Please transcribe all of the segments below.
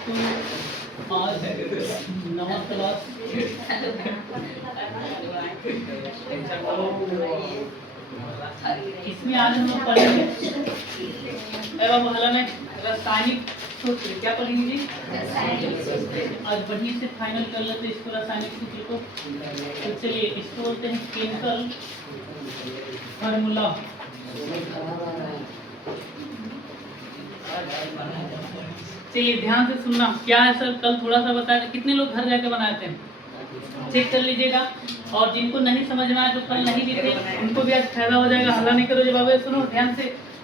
तो आज नवा क्लास इसमें आज हम लोग पढ़ेंगे में रासायनिक सूत्र। क्या पढ़ेंगे जी? आज बढ़िया से फाइनल कर लेते हैं इसको, रासायनिक सूत्र को। तो चलिए इसको बोलते हैं केमिकल फार्मूला। चलिए ध्यान से सुनना। क्या है सर, कल थोड़ा सा बताया, कितने लोग घर जाके बनाए थे? चेक कर लीजिएगा। और जिनको नहीं समझ में आया, जो कल नहीं भी थे, उनको भी आज फायदा हो जाएगा। हल्ला नहीं करो जी बाबा, सुनो ध्यान से।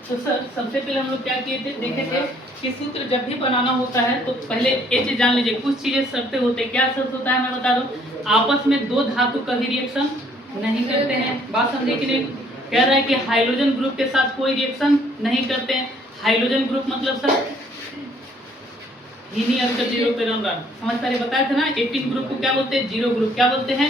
तो सर सबसे पहले हम लोग क्या किए थे, देखे थे कि सूत्र जब भी बनाना होता है तो पहले ये चीज जान लीजिए, कुछ चीजें शर्तें होते हैं। क्या शर्त होता है मैं बता दूं, आपस में दो धातु कभी रिएक्शन नहीं करते हैं। बात समझे कि नहीं? कह रहा है कि हाइड्रोजन ग्रुप के साथ कोई रिएक्शन नहीं करते हैं। हाइड्रोजन ग्रुप मतलब सर हीनी अंतर जीरो पे रन रन, समझ पा रहे? बताया था ना 18 ग्रुप को क्या बोलते हैं? Zero group. क्या बोलते हैं?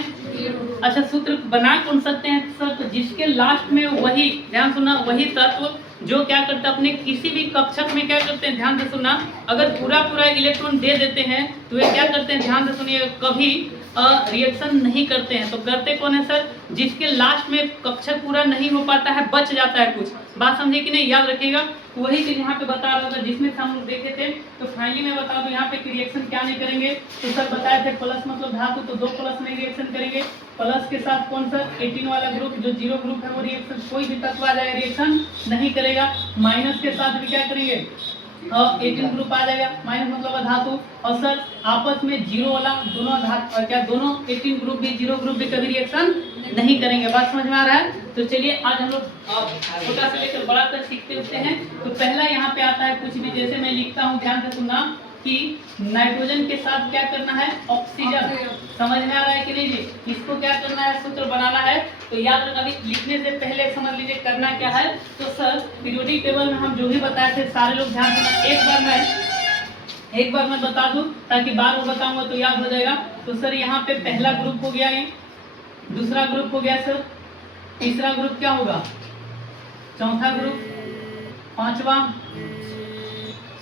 अच्छा, सूत्र बना कौन सकते हैं सर? तो जिसके लास्ट में वही, ध्यान सुनना, वही तत्व जो क्या करता है अपने किसी भी कक्षक में क्या करते हैं, ध्यान से सुनना, अगर पूरा पूरा इलेक्ट्रॉन दे देते हैं तो वे क्या करते हैं, ध्यान से सुनिए, कभी रिएक्शन नहीं करते हैं। तो करते कौन है सर? जिसके लास्ट में कक्षक पूरा नहीं हो पाता है, बच जाता है कुछ। बात समझे कि नहीं? याद रखिएगा। तो वही चीज यहाँ पे बता रहा था जिसमें हम लोग देखे थे। तो फाइनली मैं बता दूं यहाँ पे रिएक्शन क्या नहीं करेंगे। तो सर बताए थे प्लस मतलब धातु, तो दो प्लस में रिएक्शन करेंगे। प्लस के साथ कौन सा? 18 वाला ग्रुप, जो जीरो ग्रुप है वो रिएक्शन, कोई भी तत्व आ जाएगा रिएक्शन नहीं करेगा। माइनस के साथ भी क्या करेंगे, 18 ग्रुप आ जाएगा, माइनस मतलब धातु। और सर आपस में जीरो वाला दोनों धातु, क्या दोनों 18 ग्रुप भी जीरो ग्रुप भी कभी रिएक्शन नहीं करेंगे। बात समझ में आ रहा है? तो चलिए आज हम लोग छोटा से लेकर बड़ा तक सीखते होते हैं। तो पहला यहाँ पे आता है कुछ भी, जैसे मैं लिखता हूँ, ध्यान से सुनना, कि नाइट्रोजन के साथ क्या करना है, ऑक्सीजन। समझ में आ रहा है कि नहीं जी? इसको क्या करना है, सूत्र बनाना है। तो याद रखना, लिखने से पहले समझ लीजिए करना क्या है। तो सर पीरियोडिक टेबल में हम जो भी बताए थे, सारे लोग ध्यान देना। एक बार मैं बता दूं, ताकि बार बार बताऊंगा तो याद हो जाएगा। तो सर यहाँ पे पहला ग्रुप हो गया, ये दूसरा ग्रुप हो गया सर, तीसरा ग्रुप क्या होगा, चौथा ग्रुप, पांचवा,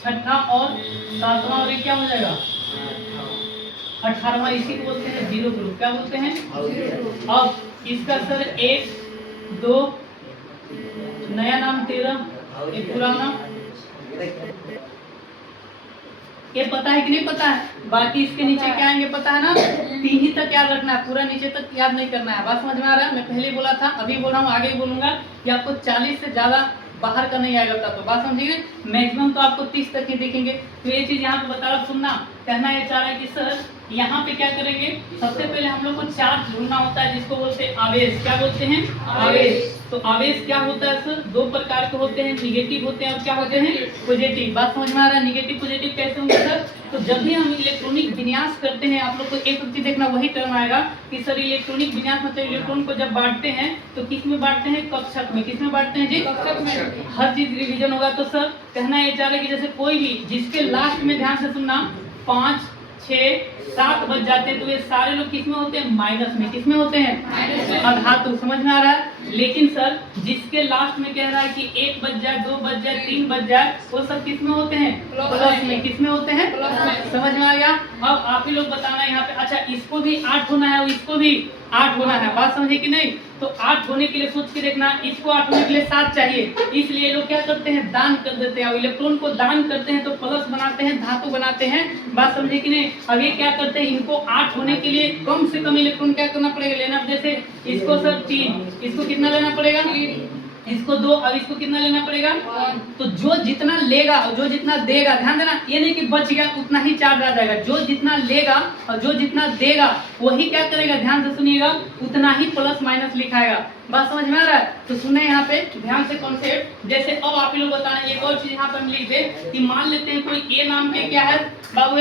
छठा और सातवां, और ये क्या हो जाएगा, 18वां। इसी को बोलते हैं जीरो ग्रुप। क्या बोलते हैं? अब इसका सर 1 2, नया नाम 13, ये पुराना। ये पता है कि नहीं पता है? बाकी इसके नीचे क्या आएंगे पता है ना? 3 ही तक याद रखना है, पूरा नीचे तक याद नहीं करना है। बात समझ में आ रहा है? मैं पहले बोला था, अभी बोल रहा हूँ, आगे बोलूंगा कि आपको 40 से ज्यादा बाहर का नहीं आएगा। तो बात समझिए, मैक्सिमम तो आपको 30 तक ही दिखेंगे। तो ये चीज यहाँ पे बता रहा, सुनना। कहना ये चाह रहा है कि सर यहाँ पे क्या करेंगे, सबसे पहले हम लोग को चार्ज ढूंढना होता है, जिसको बोलते हैं आवेश। क्या बोलते हैं? आवेश। तो आवेश क्या होता है सर? दो प्रकार के होते हैं, निगेटिव होते हैं और क्या होते हैं, पॉजिटिव। बात समझ में आ रहा है? निगेटिव पॉजिटिव कैसे होंगे सर? तो जब भी हम इलेक्ट्रॉनिक विन्यास करते हैं, आप लोग को एक चीज देखना, वही टर्म आएगा कि सर इलेक्ट्रॉनिक विन्यास मतलब इलेक्ट्रॉन को जब बांटते हैं तो किस में बांटते हैं, कक्षक में। किस में बांटते हैं जी? कक्षक में। हर चीज रिवीजन होगा। तो सर कहना ये चाह रहे कि जैसे कोई भी जिसके लास्ट में, ध्यान से सुनना, 5 6 7 बज जाते हैं, तो ये सारे लोग किसमें होते हैं, माइनस में। किसमें होते हैं? माइनस में। अधातु। समझ में आ रहा है? लेकिन सर जिसके लास्ट में कह रहा है कि 1 बज जाए, 2 बज जाए, 3 बज जाए, वो सब किसमें होते हैं, प्लस में। किसमें होते हैं? प्लस में। समझ में आ गया? अब आप ही लोग बताना यहाँ पे। अच्छा, इसको भी 8 होना है और इसको भी 8 होना है। बात समझे कि नहीं? तो 8 होने के लिए सोच के देखना, इसको 8 होने के लिए 7 चाहिए, इसलिए लोग क्या करते हैं, दान कर देते हैं। और इलेक्ट्रॉन को दान करते हैं तो प्लस बनाते हैं, धातु बनाते हैं। बात समझे कि नहीं? अब ये क्या करते हैं, इनको 8 होने के लिए कम से कम इलेक्ट्रॉन क्या करना पड़ेगा, लेना। जैसे इसको सर 3, इसको कितना लेना पड़ेगा, 3, इसको 2, और इसको कितना लेना पड़ेगा। तो जो जितना लेगा और जो जितना देगा, ध्यान देना, ये नहीं कि बच गया उतना ही चार्ज आ जाएगा। जो जितना लेगा और जो जितना देगा वही क्या करेगा, ध्यान से सुनिएगा, उतना ही प्लस माइनस लिखाएगा। बात समझ में आ रहा है? तो सुने यहाँ पे ध्यान से कॉन्सेप्ट। जैसे अब आप लोग बताना, एक और चीज यहाँ पर हम लिख दे कि मान लेते हैं कोई ए नाम के क्या है बाबू,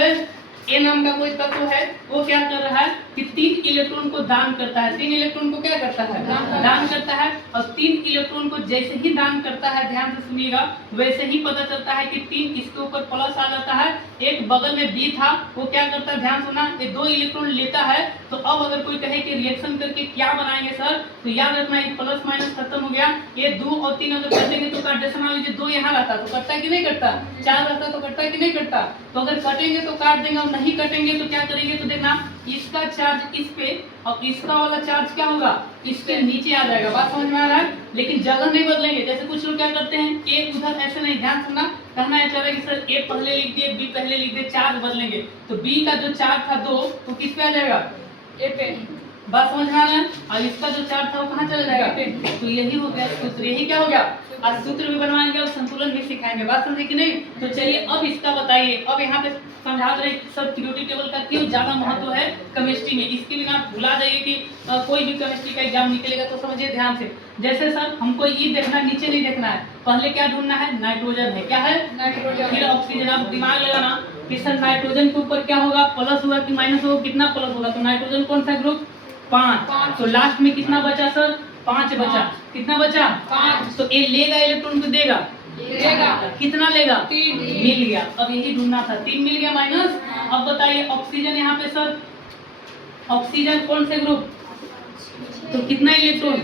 ए नाम का कोई तत्व है, वो क्या कर रहा है, कि 3 इलेक्ट्रॉन को दान करता है। 3 इलेक्ट्रॉन को क्या करता है? दान करता है। और 3 इलेक्ट्रॉन को जैसे ही दान करता है, ध्यान से सुनिएगा, वैसे ही पता चलता है कि 3 इसके ऊपर प्लस आ जाता है। एक बगल में बी था, वो क्या करता है, ध्यान सुना, ये 2 इलेक्ट्रॉन लेता है। तो अब अगर कोई कहे कि रिएक्शन करके क्या बनाएंगे सर, तो याद रखना ये प्लस माइनस खत्म हो गया। ये 2 और 3 अगर कटेंगे तो काट मान लीजिए 2 यहाँ रहता तो कटता कि नहीं कटता, 4 रहता तो कटता कि नहीं कटता। तो अगर कटेंगे तो काट देंगे और नहीं कटेंगे तो क्या करेंगे, तो देखना इसका चार्ज इस पे और इसका वाला चार्ज क्या होगा, इसके नीचे आ जाएगा। बात समझ में आ रहा है? लेकिन जगह नहीं बदलेंगे। जैसे कुछ लोग क्या करते हैं, ए उधर, ऐसे नहीं, ध्यान सुनना। कहना है चाह रहा है कि सर ए पहले लिख दिए, बी पहले लिख दिए, चार्ज बदलेंगे। तो बी का जो चार्ज था 2, तो किस पे आ जाएगा, ए पे। बात समझ में आ रहा है? और इसका जो चार्ज था वो कहाँ चला जाएगा। तो यही हो गया सूत्र। यही क्या हो गया, आज सूत्र भी बनवाएंगे और संतुलन भी सिखाएंगे। बात समझे कि नहीं? तो चलिए अब इसका बताइए। अब यहाँ पे समझा रहे सब पीरियोडिक टेबल का क्यों ज्यादा महत्व है केमिस्ट्री में। इसके बिना भुला जाइए कि कोई भी केमिस्ट्री का एग्जाम निकलेगा तो समझिए ध्यान से। जैसे सर हमको ये देखना, नीचे नहीं देखना है, पहले क्या ढूंढना है, नाइट्रोजन है। क्या है, नाइट्रोजन। फिर ऑक्सीजन। आप दिमाग लगाना कि सर नाइट्रोजन के ऊपर क्या होगा, प्लस होगा कि माइनस होगा, कितना प्लस होगा। तो नाइट्रोजन कौन सा ग्रुप, 5। तो लास्ट में कितना बचा सर, 5 बचा। कितना बचा, 5। तो ए लेगा इलेक्ट्रॉन को, देगा, कितना लेगा, 3 मिल गया। अब यही ढूंढना था, 3 मिल गया माइनस। अब बताइए ऑक्सीजन, यहाँ पे सर ऑक्सीजन कौन से ग्रुप, तो कितना इलेक्ट्रॉन,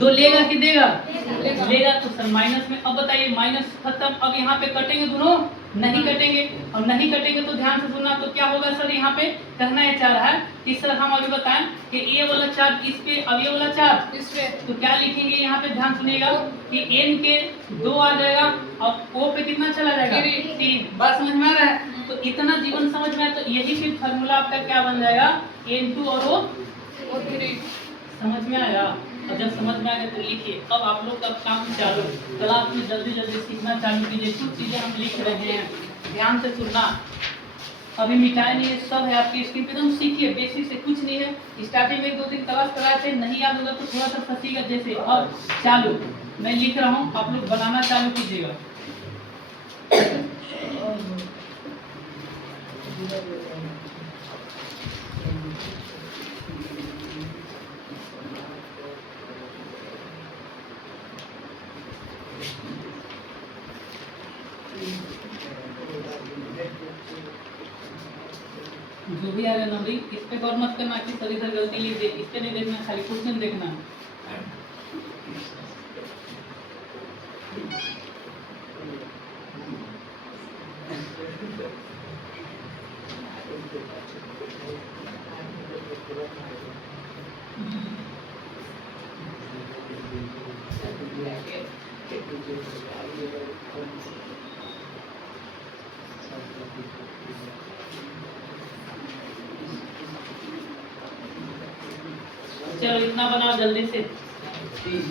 2 लेगा कि देगा, लेगा। तो सर माइनस में। अब बताइए माइनस खत्म। अब यहाँ पे कटेंगे दोनों, नहीं कटेंगे। और नहीं कटेंगे तो ध्यान से सुनना, तो क्या होगा सर, यहाँ पे कहना है चाह रहा है कि सर हम अभी बताएं कि ए वाला चार्ज इस पे, अब ये वाला चार्ज इस पे, तो क्या लिखेंगे यहाँ पे, ध्यान सुनिएगा कि एन के 2 आ जाएगा और ओ पे कितना चला जाएगा, 3। बात समझ में आ रहा है? तो इतना जीवन समझ में आया। तो यही फिर फॉर्मूला आपका क्या बन जाएगा, N2 और O3। समझ में आया? और जब समझ में आएगा तो लिखिए। अब आप लोग का काम चालू, क्लास में जल्दी जल्दी सीखना चालू कीजिए। कुछ चीजें हम लिख रहे हैं, ध्यान से सुनना। अभी मिटाए नहीं है, सब है आपकी स्क्रीन पे, तुम सीखिए। बेसिक से कुछ नहीं है। स्टार्टिंग में 2-3 क्लास कराए थे, नहीं याद होगा तो थोड़ा सा फंसीगा। जैसे अब चालू मैं लिख रहा हूँ, आप लोग बनाना चालू कीजिएगा। जो भी आएगा नंबरिंग, इस पे गौर मत करना कि सर इधर गलती लिख दे, इस पे नहीं देखना, खाली क्वेश्चन देखना। चलो इतना बनाओ जल्दी से,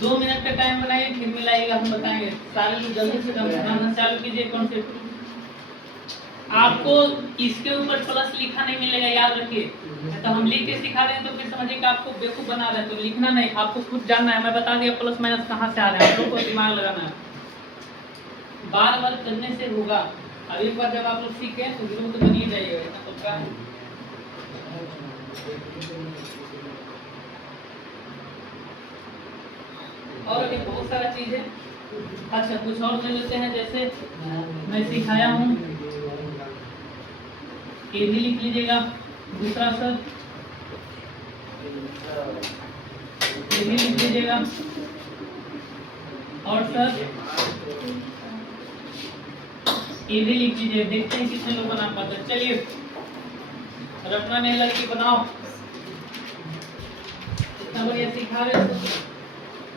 2 मिनट का टाइम बनाइए, फिर मिलाइएगा, हम बताएंगे। सारे लोग जल्दी से बनाना चालू कीजिए। कॉन्सेप्ट आपको इसके ऊपर प्लस लिखा नहीं मिलेगा, याद रखिए। तो हम लिख के सिखा रहे हैं तो फिर समझिए कि आपको बेवकूफ बना रहे हैं। तो लिखना नहीं, आपको खुद जानना है। मैं बता दिया प्लस माइनस कहाँ से आ रहा है, आप लोग को दिमाग लगाना है। बार बार करने से होगा। अब एक बार जब आप लोग सीख गए तो जरूर तो बनिए जाइएगा, इतना तो क्या है। और अभी बहुत सारा चीज है। अच्छा कुछ और ले लेते हैं। जैसे मैं सिखाया हूँ, ये भी लिख लीजिएगा। दूसरा सर ये भी लिख लीजिएगा। और सर ये भी लिख लीजिए। देखते हैं कितने लोग बना पाते। चलिए रटना नहीं लड़की बनाओ, इतना बढ़िया सिखा रहे हो,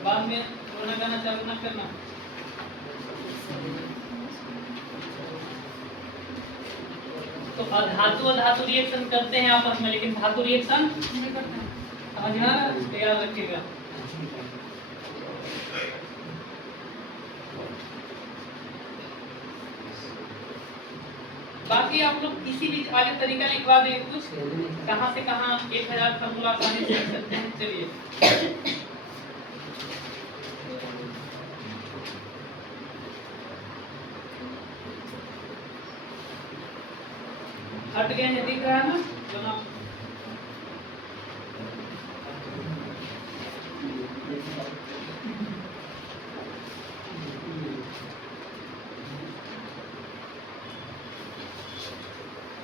बाद में रोना गाना चालू ना करना। तो अधातु रिएक्शन करते हैं आपस में, लेकिन धातु रिएक्शन नहीं करते हैं। समझ में आ रहा है? याद रखिएगा। बाकी आप लोग किसी भी आगे तरीका लिखवा दें, कुछ कहाँ से कहाँ 1000 फॉर्मूला आसानी से लिख सकते हैं। चलिए हट गए हैं, दिख रहा है ना?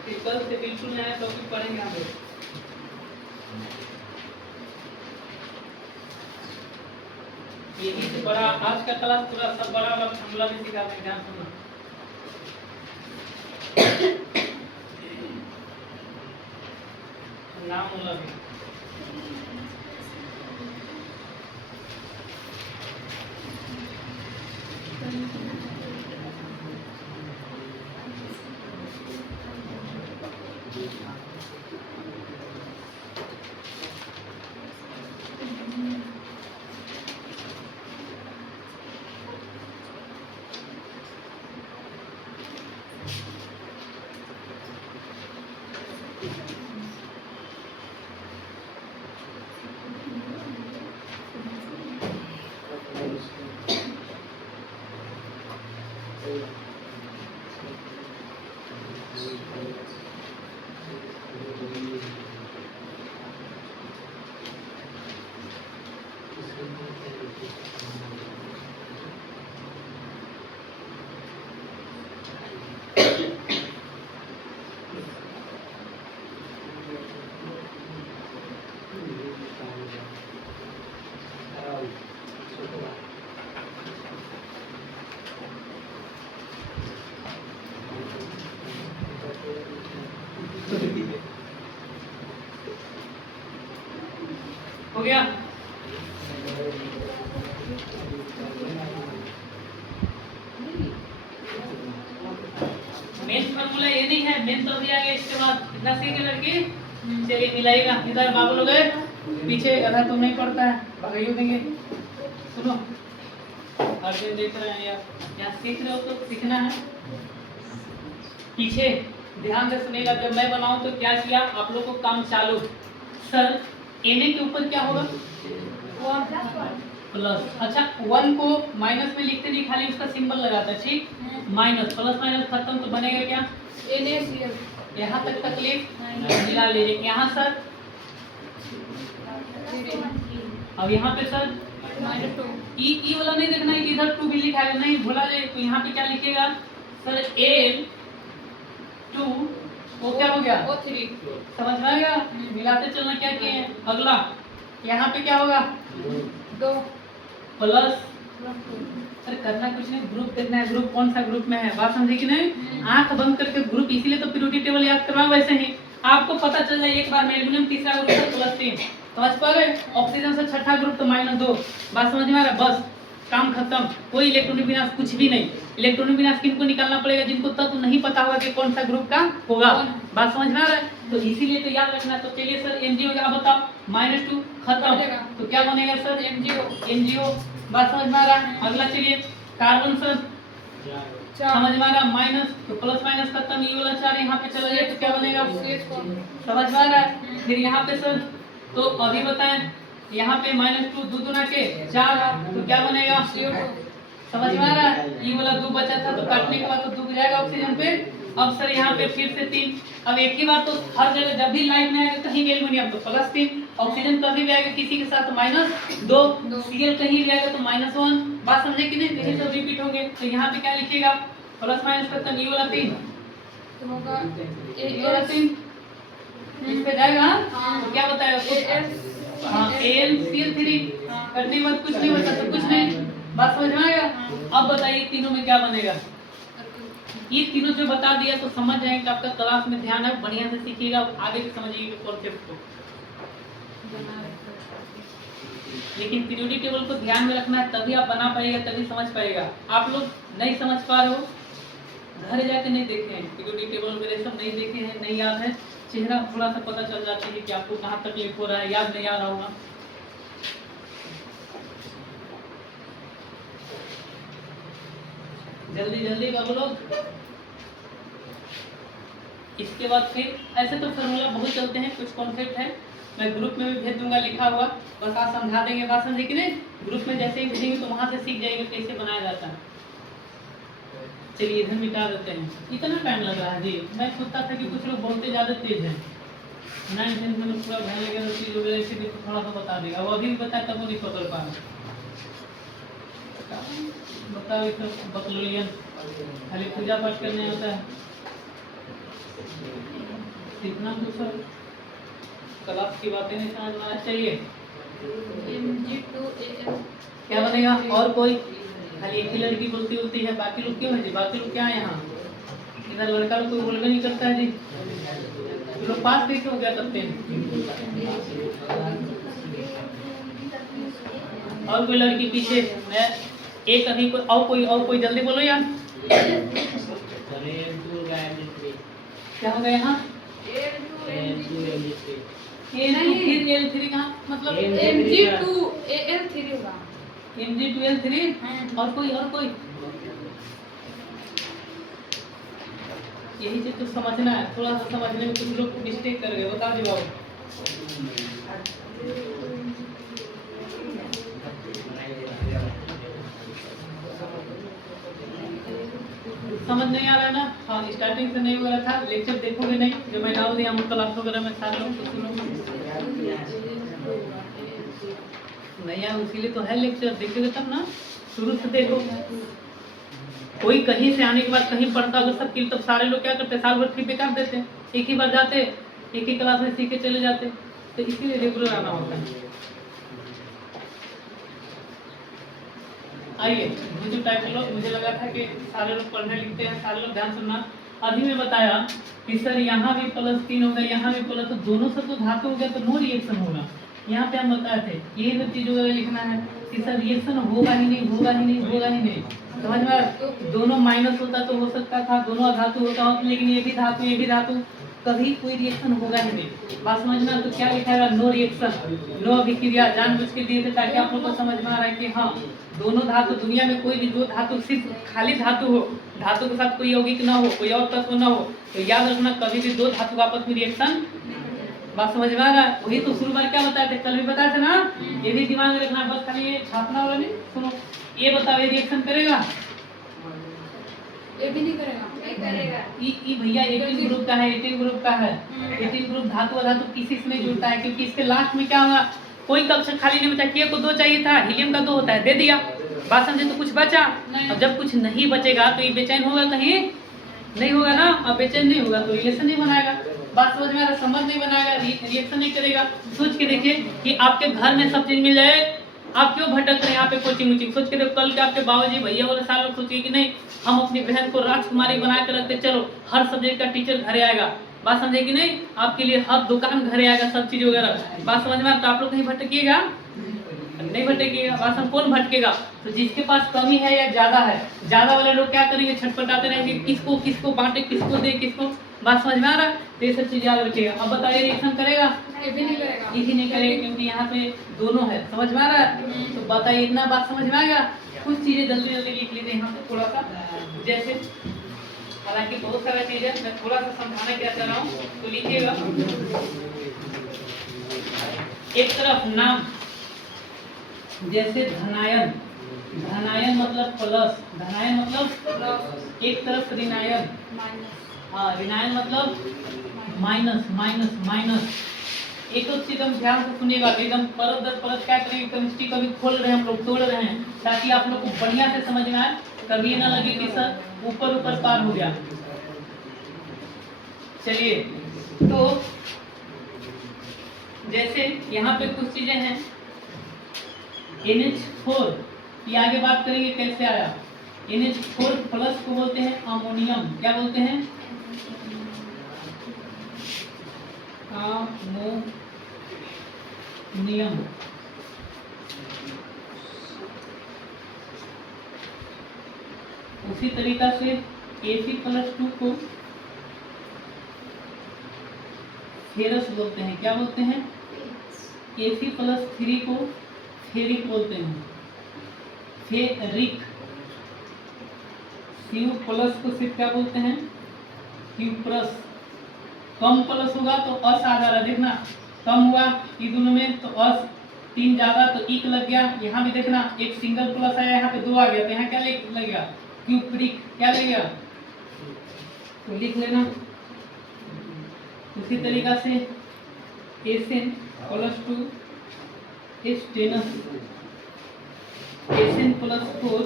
कि कल से बिल्कुल नया टॉपिक पढ़ेंगे हम लोग। यही से बड़ा आज का क्लास पूरा सब बड़ा वाला फॉर्मूला भी सिखा देंगे, ध्यान सुनना। नाम वाला भी हो गया। मेन फॉर्मूला ये नहीं है, मेन तो अभी आ गया। इसके बाद कितना सीखे लड़की, चलिए मिलाइएगा। इधर बाबू लोग पीछे, आधा तो नहीं पड़ता है, भगाइयो देंगे। सुनो, हर दिन देख रहे हैं यार, यहाँ सीख रहे हो तो सीखना है। पीछे ध्यान से सुनेगा, जब मैं बनाऊं तो क्या किया आप लोग को काम चालू। सर एने के ऊपर क्या होगा, प्लस। अच्छा 1 को माइनस में लिखते नहीं, खाली उसका सिंबल लगाता है, ठीक। माइनस प्लस माइनस खत्म, तो बनेगा क्या, यहाँ तक तकलीफ मिला लीजिए। यहाँ सर, अब यहाँ पे सर ई वाला नहीं देखना है कि इधर 2 भी लिखा है, नहीं भूला जाए। तो यहाँ पे क्या लिखेगा सर, एल 2 वो क्या हो गया, समझ में आ गया। मिलाते चलना, क्या किए हैं। अगला यहाँ पे क्या होगा, 2 प्लस। अरे करना कुछ नहीं, ग्रुप देखना है, ग्रुप कौन सा ग्रुप में है, बात समझे कि नहीं। आंख बंद करके ग्रुप, इसीलिए तो पीरियोडिक टेबल याद करवाओ। वैसे ही आपको पता चल जाए एक बार में, एल्युमिनियम तीसरा ग्रुप है +3, समझ पा रहे। ऑक्सीजन से छठा ग्रुप तो -2, बात समझ में आ रहा है। बस काम खत्म, कोई इलेक्ट्रॉनिक विनाश कुछ भी नहीं। इलेक्ट्रॉनिक विनाश किनको निकालना पड़ेगा, जिनको तत्व नहीं पता होगा कि कौन सा ग्रुप का होगा, बात समझ में आ रहा है। तो इसीलिए तो याद रखना। तो चलिए सर एमजीओ क्या बताओ, -2 खत्म, तो क्या बनेगा सर, एमजीओ, बात समझ में आ रहा है। अगला चलिए कार्बन सर, समझ में आ रहा, माइनस, तो प्लस माइनस खत्म, ये वाला 4 यहाँ पे चला जाए तो क्या बनेगा, समझ में आ रहा है। फिर यहाँ पे सर, तो अभी बताएं, यहाँ पे -2 2 दूना के 4, तो क्या बनेगा, समझ में आ रहा है। ये वाला 2 बचा था, तो काटने के बाद तो 2 जाएगा ऑक्सीजन पे। अब सर यहाँ पे फिर से 3। अब एक ही बात, तो हर जगह जब भी लाइफ में आएगा कहीं भी एल्युमिनियम तो +3, ऑक्सीजन कभी भी आएगा किसी के साथ -2, सीएल कहीं भी आएगा तो -1, बात समझे कि नहीं। यही सब रिपीट होंगे। तो यहाँ पे क्या लिखिएगा, प्लस माइनस खत्म, ये वाला 3 तो होगा, ये वाला 3 इस पे जाएगा। तो क्या बताया, हाँ AlCl3 करने के बाद कुछ नहीं बचा, तो कुछ नहीं, बात समझ में आएगा। अब बताइए तीनों में क्या बनेगा। ये तीनों जो बता दिया तो समझ जाएंगे कि आपका क्लास में ध्यान है, बढ़िया से सीखिएगा, आगे भी समझिएगा कॉन्सेप्ट को। लेकिन पीरियोडिक टेबल को ध्यान में रखना है, तभी आप बना पाएगा, तभी समझ पाएगा। आप लोग नहीं समझ पा रहे हो, घर जाके नहीं देखे हैं पीरियोडिक टेबल वगैरह सब नहीं देखे हैं, नहीं याद है, चेहरा थोड़ा सा पता चल जाता है कि आपको कहाँ तकलीफ हो रहा है, याद नहीं आ रहा होगा। जल्दी जल्दी बाबू लोग। इसके बाद फिर ऐसे तो फार्मूला बहुत चलते हैं, कुछ कॉन्सेप्ट है मैं ग्रुप में भी भेज दूंगा लिखा हुआ, बस आप समझा देंगे, बात समझे कि नहीं। ग्रुप में जैसे ही भेजेंगे तो वहाँ से सीख जाएंगे कैसे बनाया जाता है। चलिए इधर मिटा देते हैं, इतना टाइम लग रहा है जी। मैं सोचता था कि कुछ लोग बहुत ज़्यादा तेज है, 9th 10th में पूरा भय लगेगा चीज़ वगैरह, इसीलिए थोड़ा सा बता देगा। वो अभी भी बताया तब वो नहीं पकड़ पा रहा। बताओ, बकलोलियन खाली पूजा पाठ करने होता है। इतना कुछ है, क्लास की बातें नहीं समझना चाहिए। Mg2Al क्या बनेगा? और कोई खाली एक ही लड़की बोलती है, बाकी लोग क्यों है जी? बाकी लोग क्या है यहाँ? इधर लड़का लोग कोई बोलवे नहीं करता है जी। तो लोग पास भी क्यों क्या करते हैं? और कोई लड़की पीछे? मैं एक अभी और कोई जल्दी बोलो यार। क्या हो गया यहाँ? L2 कहाँ मतलब? Mg2Al3 होगा। Mg2L3 और कोई यही चीज तो समझना है। थोड़ा सा समझने में कुछ लोग मिस्टेक कर गए। बताओ जी बाबू। समझ नहीं आ रहा है ना? हाँ, स्टार्टिंग से नहीं हो रहा था। लेक्चर देखोगे नहीं जो मैं डाल दिया हम क्लास वगैरह में सारे लोग तो सुनो नहीं यार, इसीलिए तो है लेक्चर। देखोगे तब ना, शुरू से देखो। कोई कहीं से आने के बाद कहीं पढ़ता होगा सब तब सारे लोग क्या करते? साल भर ट्रिप पे कर देते, एक ही बार जाते, एक ही क्लास में सीख के चले जाते। तो इसीलिए रेगुलर आना होता है। आइए मुझे टाइप कर लो। मुझे लगा था कि सारे लोग पढ़ने लिखते हैं, सारे लोग ध्यान सुनना। अभी मैं बताया कि सर यहाँ भी +3 होगा, यहाँ भी प्लस, तो दोनों से तो धातु हो गया तो नो रिएक्शन होगा। यहाँ पे हम बताए थे यही सब चीज वगैरह लिखना है कि सर रिएक्शन होगा ही नहीं, होगा ही नहीं, होगा ही नहीं। समझ में? दोनों माइनस होता तो हो सकता था, दोनों धातु होता हो, लेकिन ये भी धातु, कभी कोई रिएक्शन होगा ही नहीं। बात समझना? तो क्या लिखा है? नो रिएक्शन, नो अभिक्रिया। जानबूझ के दिए थे ताकि आप लोग को समझ में आ रहा है कि हाँ, दोनों धातु, दुनिया में कोई भी दो धातु, सिर्फ खाली धातु हो, धातु के साथ कोई यौगिक ना हो, कोई और तत्व ना हो, तो याद रखना कभी भी दो धातु का आपस में रिएक्शन। बात समझ में आ रहा है? वही तो शुरू बार क्या बताए थे, कल भी बताए थे ना। ये भी दिमाग में रखना, बस खाली ये छापना वाला नहीं। सुनो, ये बताओ, ये रिएक्शन करेगा? ये भी नहीं करेगा। नहीं करेगा। ये भैया 18 ग्रुप का है, 18 ग्रुप का है। 18 ग्रुप धातु अधातु किसी से नहीं जुड़ता है, क्योंकि इसके लास्ट में क्या होगा? कोई कक्षक खाली नहीं बचा। के को 2 चाहिए था, हीलियम का 2 होता है, दे दिया। बात समझे? तो कुछ बचा। अब जब कुछ नहीं बचेगा तो ये बेचैन होगा? कहीं नहीं होगा ना। अब बेचैन नहीं होगा तो रिलेशन नहीं बनाएगा। बात समझ में आ रहा? समझ नहीं बनाएगा, रिएक्शन नहीं करेगा। सोच के देखिए कि आपके घर में सब चीज मिल जाए, आप क्यों भटक रहे हैं यहाँ पे कोचिंग वोचिंग? सोच के देखो, कल के आपके बाबूजी भैया वाले साल लोग सोचिए कि नहीं हम अपनी बहन को राजकुमारी बना कर रखते, चलो हर सब्जेक्ट का टीचर घरे आएगा। बात समझे कि नहीं? आपके लिए हर दुकान घरे आएगा, सब चीज वगैरह। बात समझ में आ रहा? तो आप लोग कहीं भटकिएगा नहीं, भटकेगा। बात हम कौन भटकेगा? तो जिसके पास कमी है या ज्यादा है, ज्यादा वाले लोग क्या करेंगे? छटपटाते रहेंगे, किसको किसको बांटे, किसको दे, किसको। बात समझ में आ रहा है? तो ये सब चीज याद रखिएगा। अब बताइए रिएक्शन करेगा? ये भी नहीं करेगा। ये भी नहीं करेगा, क्योंकि यहाँ पे दोनों है। समझ में आ रहा है? तो बताइए, इतना बात समझ में आएगा? कुछ चीजें जल्दी जल्दी लिख लेते हैं यहाँ पे थोड़ा सा, जैसे हालांकि बहुत सारा चीज है, मैं थोड़ा सा समझाने क्या चाह रहा हूँ, तो लिखिएगा। एक तरफ नाम, जैसे धनायन, धनायन मतलब प्लस, धनायन मतलब एक तरफ ऋणायन, हाँ ऋणायन मतलब माइनस, माइनस, माइनस। एक तो चीज हम ध्यान से सुनिएगा, एकदम परत दर परत क्या करेंगे, केमिस्ट्री कभी खोल रहे हैं हम लोग, तोड़ रहे हैं, ताकि आप लोग को बढ़िया से समझ में आए। कभी ये ना लगे कि सर ऊपर ऊपर पार हो गया। चलिए, तो जैसे यहाँ पे कुछ चीजें हैं, NH4, ये आगे बात करेंगे कैसे आया। NH4 प्लस को बोलते हैं अमोनियम। क्या बोलते हैं? अमोनियम। उसी तरीका से Fe+2 को फेरस बोलते हैं। क्या बोलते हैं? Fe+3 को फेरिक बोलते हैं, फेरिक। Cu+ को सिर्फ क्या बोलते हैं? Cu+। कम प्लस होगा तो अस आ जा रहा, देखना कम हुआ ये दोनों में तो अस, 3 ज्यादा तो इक लग गया। यहाँ भी देखना एक सिंगल प्लस आया, यहाँ पे 2 आ गया, तो यहाँ क्या लगेगा? क्यूप्रिक। क्या लगेगा? तो लिख लेना। उसी तरीका से Sn+2 stannous, Sn+4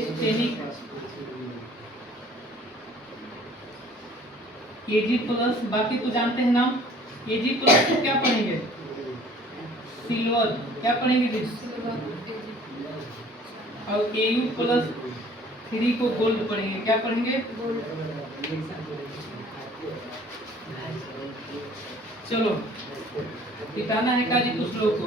Stenik, Ag plus, बाकी तो जानते हैं नाम। Ag प्लस को क्या पढ़ेंगे? सिल्वर, क्या पढ़ेंगे जी? और Au प्लस 3 को गोल्ड पढ़ेंगे, क्या पढ़ेंगे? चलो मिटाना है काली कुछ लोग को।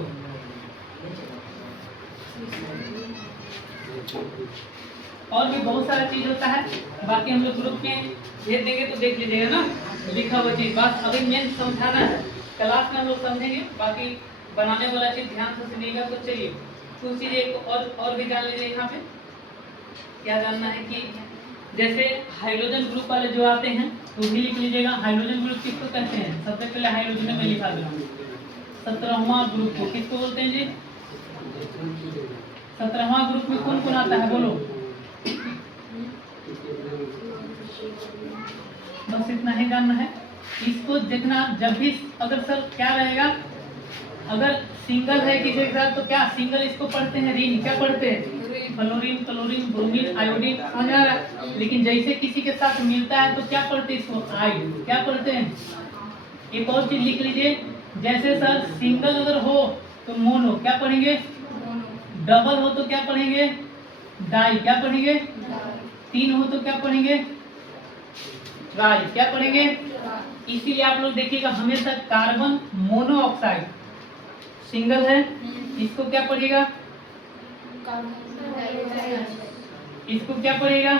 और भी बहुत सारा चीज होता है, बाकी हम लोग ग्रुप में भेज देंगे तो देख लीजिएगा ना, लिखा हुआ चीज। बात अभी मेन समझाना है, क्लास में हम लोग समझेंगे, बाकी बनाने वाला चीज ध्यान से सुनिएगा। तो चलिए कुछ चीज एक और भी जान लीजिए। यहाँ पे क्या जानना है कि जैसे हाइड्रोजन ग्रुप वाले जो आते हैं तो भी लिख लीजिएगा। हाइड्रोजन ग्रुप किसको कहते हैं? सबसे पहले हाइड्रोजन में लिखा दूँ 17वां ग्रुप को किसको बोलते हैं जी? 17वां ग्रुप में कौन कौन आता है बोलो? बस इतना ही जानना है। इसको देखना जब भी, अगर सर क्या रहेगा, अगर सिंगल है किसी के साथ तो क्या सिंगल इसको पढ़ते हैं रीन, क्या पढ़ते हैं? फ्लोरीन, क्लोरीन, ब्रोमीन, आयोडीन, समझ आ रहा है। लेकिन जैसे किसी के साथ मिलता है तो क्या पढ़ते हैं इसको? आइड, क्या पढ़ते हैं? एक और चीज लिख लीजिए, जैसे सर सिंगल अगर हो तो मोनो, क्या पढ़ेंगे? डबल हो तो क्या पढ़ेंगे? डाई, क्या पढ़ेंगे? 3 हो तो क्या पढ़ेंगे? ट्राई, क्या पढ़ेंगे? इसीलिए आप लोग देखिएगा हमेशा कार्बन मोनोऑक्साइड सिंगल है, इसको क्या पढ़ेगा? इसको क्या पढ़ेगा?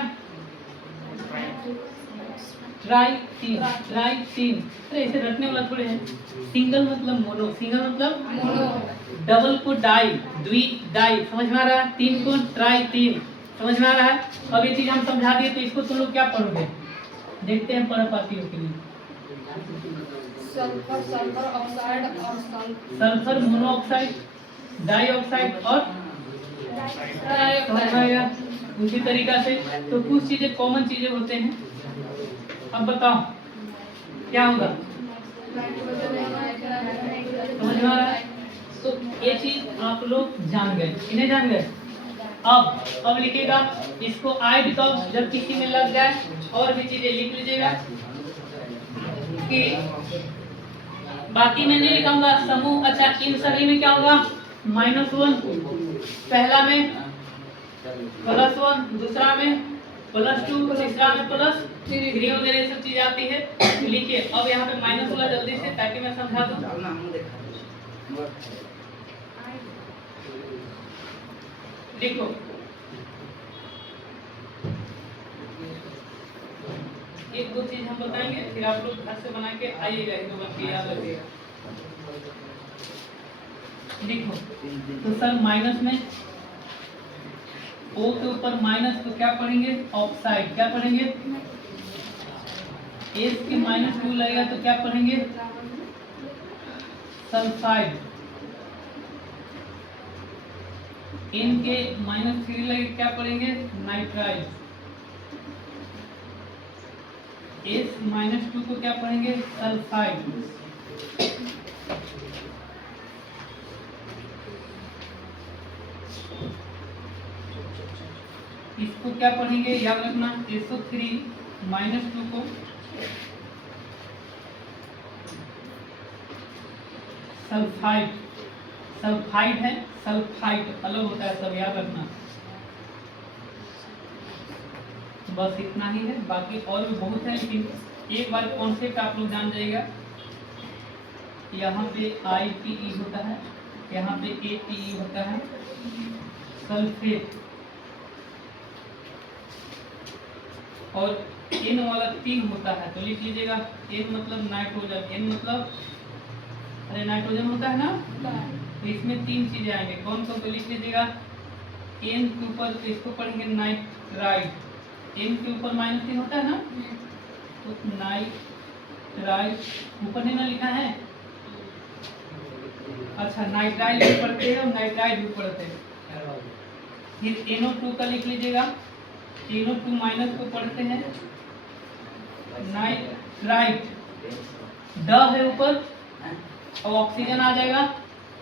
ट्राई 3। अरे ऐसे रखने वाला थोड़े हैं। सिंगल मतलब मोनो, सिंगल मतलब डबल को डाई, द्वि डाई, समझ में आ रहा है? 3 को ट्राई 3, समझ में आ रहा है? अब ये चीज हम समझा दिए तो इसको तुम लोग क्या पढ़ोगे? देखते हैं पढ़ पाती हो कि नहीं। सल्फर ऑक्साइड और सल्फर मोनोऑक्साइड, डाइऑक्साइड और समझ में आएगा? उसी तरीका से तो कुछ चीजें कॉमन चीजें होते हैं। अब बताओ क्या होगा? समझ में आ रहा है? तो ये चीज आप लोग जान गए, इन्हें जान गए। अब लिखिएगा इसको आइड का जब किसी में लग जाए और भी चीजें लिख लीजिएगा कि बाकी मैं नहीं लिखाऊंगा समूह। अच्छा इन सभी में क्या होगा? -1, पहला में +1, दूसरा में +2, तीसरा में +3 वगैरह सब चीज आती है। तो लिखिए अब यहाँ पे माइनस वाला जल्दी से, ताकि मैं समझा दूं। लिखो एक दो चीज हम बताएंगे, फिर आप लोग घर से बना के आइएगा, एक दो बार याद रखिएगा। लिखो तो सर माइनस में O के ऊपर माइनस तो क्या पढ़ेंगे? ऑक्साइड, क्या पढ़ेंगे? S के -2 लगेगा तो क्या पढ़ेंगे? सल्फाइड। N के -3 लगेगा क्या पढ़ेंगे? नाइट्राइड। S -2 को क्या पढ़ेंगे? सल्फाइड। इसको क्या पढ़ेंगे? याद रखना SO3 -2 को सल्फाइड। सल्फाइड है, सल्फाइड अलग होता है, सब याद रखना। बस इतना ही है, बाकी और भी बहुत है, लेकिन एक बार कॉन्सेप्ट आप लोग जान जाइएगा। यहाँ पे IPE होता है, यहाँ पे APE होता है, सल्फेट, और N वाला 3 होता है तो लिख लीजिएगा। N मतलब नाइट्रोजन, N मतलब अरे नाइट्रोजन होता है ना, तो इसमें 3 चीजें आएंगे। कौन कौन तो लिख लीजिएगा। N के ऊपर तो इसको पढ़ेंगे नाइट्राइड, N के ऊपर -3 होता है ना, तो नाइट्राइड ऊपर नहीं ना लिखा है। अच्छा नाइट्राइड भी पढ़ते हैं और नाइट्राइड भी पढ़ते हैं। फिर NO2 का लिख लीजिएगा, NO2 माइनस को पढ़ते हैं नाइट्राइड, ड है ऊपर और ऑक्सीजन आ जाएगा।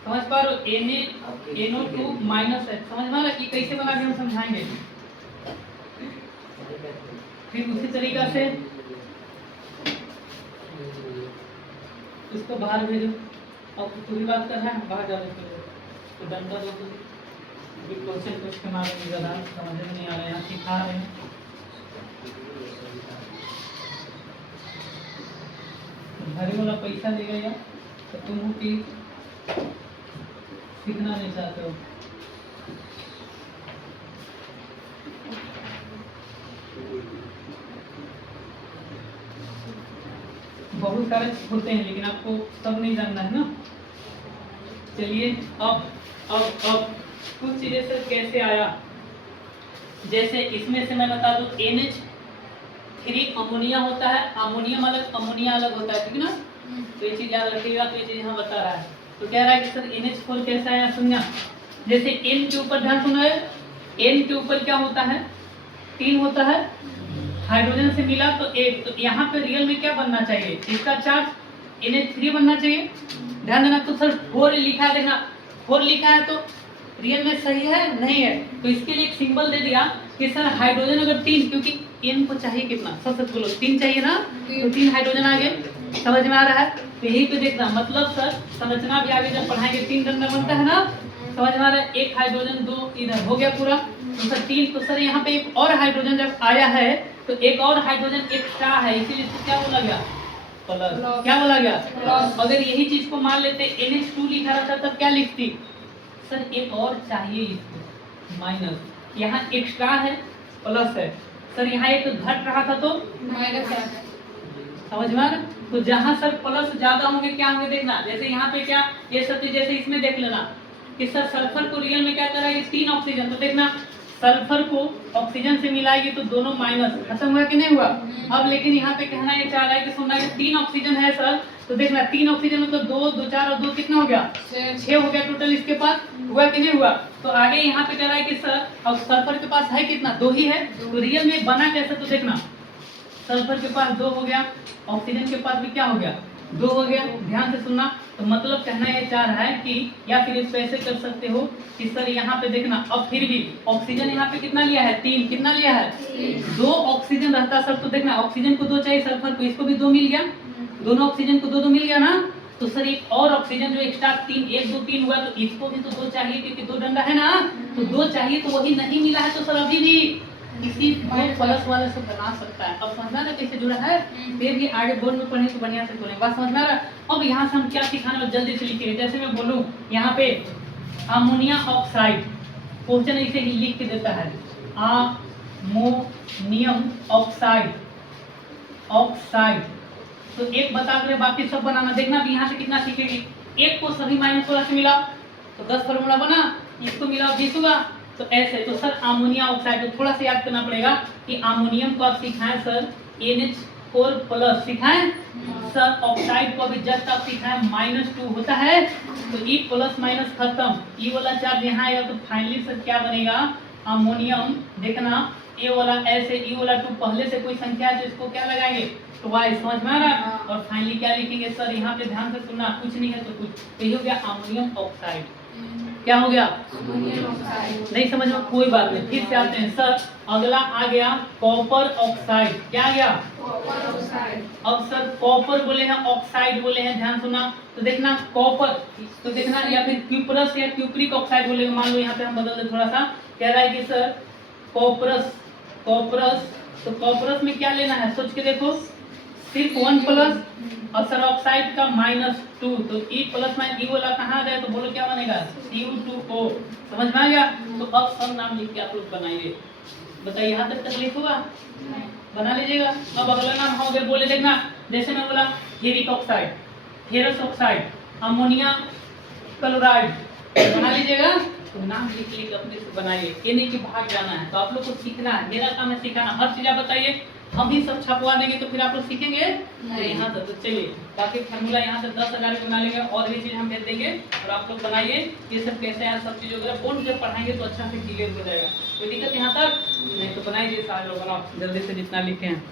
समझ पा रहे हो? NO2 माइनस है, समझ में आ रहा है कि कैसे बना के हम समझाएंगे। फिर उसी तरीका से उसको बाहर भेजो। अब पूरी बात कर रहा है, बाहर जा रहे तो डंडा दो। अभी क्वेश्चन कुछ के मारे नहीं ज़्यादा समझ में नहीं आ रहा है, यहाँ सिखा रहे हैं। घरे वाला पैसा देगा या तो तुम हो कि सीखना नहीं चाहते हो। बहुत सारे होते हैं लेकिन आपको सब नहीं जानना है ना। चलिए अब कुछ चीजें से कैसे आया, जैसे इसमें से मैं बता दूं NH3 अमोनिया होता है, अमोनियम अलग अमोनिया अलग होता है, ठीक है ना। तो ये चीज याद रखिएगा। तो ये चीज यहाँ बता रहा है। तो कह रहा है कि सर NH4 कैसा है सुनना। जैसे N के ऊपर ध्यान सुनो, N के ऊपर क्या होता है 3 होता है, हाइड्रोजन से मिला तो 1। तो यहाँ पे रियल में क्या बनना चाहिए, इसका चार्ज NH3 बनना चाहिए। ध्यान देना। तो सर 4 लिखा है, देखना 4 लिखा है तो रियल में सही है नहीं है। तो इसके लिए एक सिंबल दे दिया कि सर हाइड्रोजन अगर 3, क्योंकि N को चाहिए कितना, सब सच बोलो 3 चाहिए ना, तो 3 हाइड्रोजन आ गए। समझ में आ रहा है। तो यही पे देखना, मतलब सर संरचना भी आगे जब पढ़ाएंगे 3 डंडा बनता है ना। समझ में आ रहा है। 1 हाइड्रोजन 2 इधर हो गया पूरा। तो सर 3, तो सर यहाँ पे एक और हाइड्रोजन जब आया है तो एक और हाइड्रोजन एक्स्ट्रा है, इसीलिए इसको क्या बोला गया, प्लस। क्या बोला गया, प्लस। अगर यही चीज को मान लेते NH2 लिखा रहता तब क्या लिखती, सर एक और चाहिए इसको, माइनस। यहाँ एक्स्ट्रा है प्लस है, सर यहाँ एक घट रहा था तो माइनस है। समझ में आ रहा। तो जहाँ सर प्लस ज्यादा होंगे क्या होंगे देखना। जैसे यहाँ पे क्या, ये सब चीज जैसे इसमें देख लेना कि सर सल्फर को रियल में क्या कर रहा है, 3 ऑक्सीजन। तो देखना सल्फर को ऑक्सीजन से मिलाएगी तो दोनों माइनस, खत्म हुआ कि नहीं हुआ। अब लेकिन यहाँ पे कहना ये चाह रहा है कि सुनना ये 3 ऑक्सीजन है सर। तो देखना 3 ऑक्सीजन मतलब 2 2 4 और 2 कितना हो गया, 6 हो गया टोटल इसके पास। हुआ कि नहीं हुआ। तो आगे यहाँ पे कह रहा है कि सर अब सल्फर के पास है कितना, 2 ही है। तो रियल में बना कैसे, तो देखना सल्फर के पास 2 हो गया, ऑक्सीजन के पास भी क्या हो गया, 2 हो गया। ध्यान से सुनना। तो मतलब कहना ये चाह रहा है कि, या फिर इसको ऐसे कर सकते हो कि सर यहाँ पे देखना, अब फिर भी ऑक्सीजन यहाँ पे कितना लिया है, 3। कितना लिया है, 2 ऑक्सीजन रहता सर। तो देखना ऑक्सीजन को 2 चाहिए, सल्फर को, इसको भी 2 मिल गया, दोनों ऑक्सीजन को 2 मिल गया ना। तो सर एक और ऑक्सीजन जो एक्स्ट्रा 3 1 2 3 हुआ, तो इसको भी तो 2 चाहिए क्योंकि 2 डंडा है ना। तो 2 चाहिए, तो वही नहीं मिला है तो सर अभी भी किसी प्लस वाले से बना सकता है। अब समझना ना कैसे जुड़ा है, फिर भी आगे बोर्ड में पढ़े तो बढ़िया से बोले, बात समझना रहा। अब यहाँ से हम क्या सिखाने वाले, जल्दी से लिखिए। जैसे मैं बोलूँ यहाँ पे अमोनिया ऑक्साइड, क्वेश्चन इसे ही लिख के देता है, अमोनियम ऑक्साइड, ऑक्साइड। तो एक बता दे, बाकी सब बनाना। देखना भी यहाँ से कितना सीखेगी, 1 को सभी -16 से मिला तो 10 फार्मूला बना, इसको मिला 20 हुआ। तो ऐसे तो सर अमोनिया ऑक्साइड, तो थोड़ा सा याद करना पड़ेगा कि अमोनियम को आप सिखाएं सर NH4 प्लस सिखाएं सर, ऑक्साइड को अभी जस्ट आप सिखाएं -2 होता है। तो E प्लस माइनस खत्म, E वाला चार्ज यहाँ आएगा तो फाइनली सर क्या बनेगा, अमोनियम। देखना ए वाला ऐसे, E वाला 2 पहले से कोई संख्या है तो इसको क्या लगाएंगे, तो वाई। समझ में आ रहा है। और फाइनली क्या लिखेंगे सर, यहाँ पे ध्यान से सुनना, कुछ नहीं है तो कुछ, तो ये हो गया अमोनियम ऑक्साइड। क्या हो गया, नहीं समझ में कोई बात नहीं, फिर से आते हैं सर। अगला आ गया कॉपर ऑक्साइड। क्या आ गया, कॉपर ऑक्साइड। अब सर कॉपर बोले हैं, ऑक्साइड बोले हैं, ध्यान सुना। तो देखना कॉपर, तो देखना या फिर क्यूपरस या क्यूप्रिक ऑक्साइड बोले, मान लो यहाँ पे हम बदल दे थोड़ा सा। कह रहा है कि सर कॉपरस, कॉपरस, तो कॉपरस में क्या लेना है, सोच के देखो, सिर्फ 1 प्लस और सर ऑक्साइड का -2। तो E प्लस माइनस E वाला कहाँ जाए, तो बोलो क्या बनेगा, Cu2O। समझ में आ गया। तो अब सब नाम लिख के आप लोग बनाइए। बताइए यहाँ तक तकलीफ होगा, बना लीजिएगा। अब अगला नाम हो गया, बोले देखना, जैसे मैं बोला ferric oxide, ferrous oxide, ammonia chloride, बना लीजिएगा। तो नाम लिख लिख अपने से बनाइए, ये नहीं कि भाग जाना है। तो आप लोग को सीखना है, मेरा काम है सिखाना, हर चीज आप बताइए, हम ही सब छपवा देंगे तो फिर आप लोग सीखेंगे तो यहाँ तक। तो चलिए बाकी फार्मूला यहाँ से 10,000 बना लेंगे, और भी चीज हम भेज देंगे और आप लोग बनाइए। ये सब कैसे है, सब चीज वगैरह बोर्ड जब पढ़ाएंगे तो अच्छा से क्लियर हो जाएगा। कोई दिक्कत यहाँ तक नहीं, तो बनाइए सारे लोग, बनाओ जल्दी से जितना लिखे हैं।